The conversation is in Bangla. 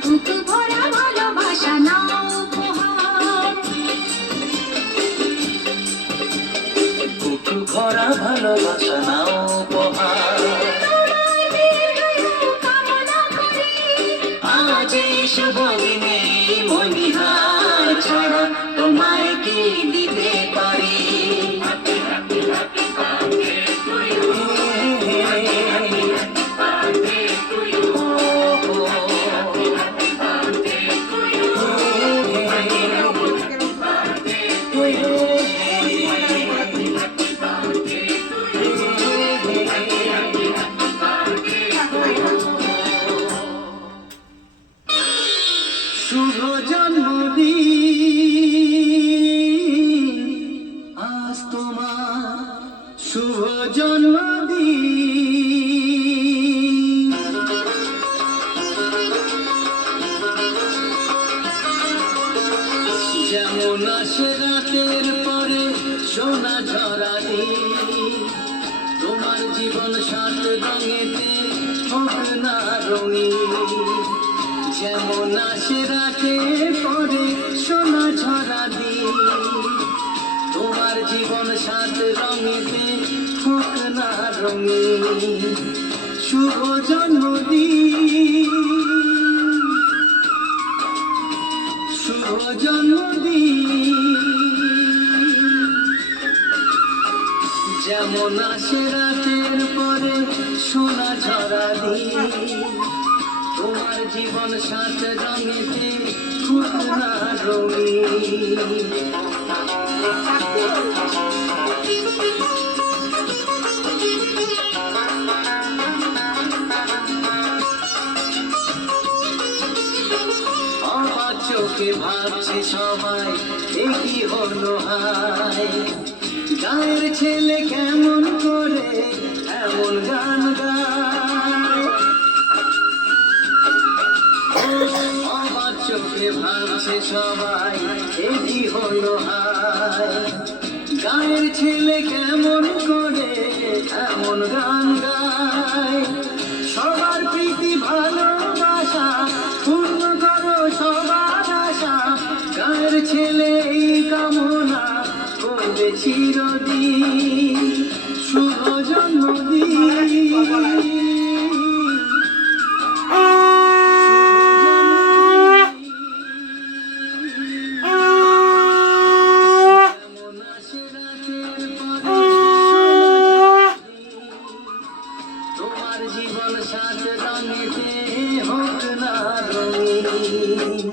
বুক ভরা ভালোবাসা নাও উপহার, বুক ভরা ভালোবাসা নাও উপহার। তোমার দীর্ঘায়ু কামনা করি, আজ এই শুভ দিনে মনিহার ছাড়া তোমায় কি দিতে পারি? শুভ জন্মদিন আজ তোমার, শুভ জন্মদিন। যেমন আসে রাতের পরে সোনা ঝরা দিন, তোমার জীবন সাত রঙেতে হোক না রঙিন। যেমন আসে রাতের পরে সোনা ঝরা দিন, তোমার জীবন সাত রঙেতে হোক না রঙিন। শুভ জন্মদিন, শুভ জন্মদিন। যেমন আসে রাতের পরে সোনা ঝরা দিন, তোমার জীবন সাত রঙেতে হোক না রঙিন। আমার চোখে ভাবছে সবাই একই হলো হায়, গায়ের ছেলে কেমন করে এমন গান গায়। আমার চোখে ভাবছে সবাই একই হলো হায়, গায়ের ছেলে কেমন করে এমন গান গায়। সবার প্রীতি ভালোবাসা পূর্ণ করো সবার আশা, গায়ের ছেলে এই কামনা করবে চিরদিন। শুভ জন্মদিন। তোমার জীবন সাত রঙেতে হোক না রঙিন।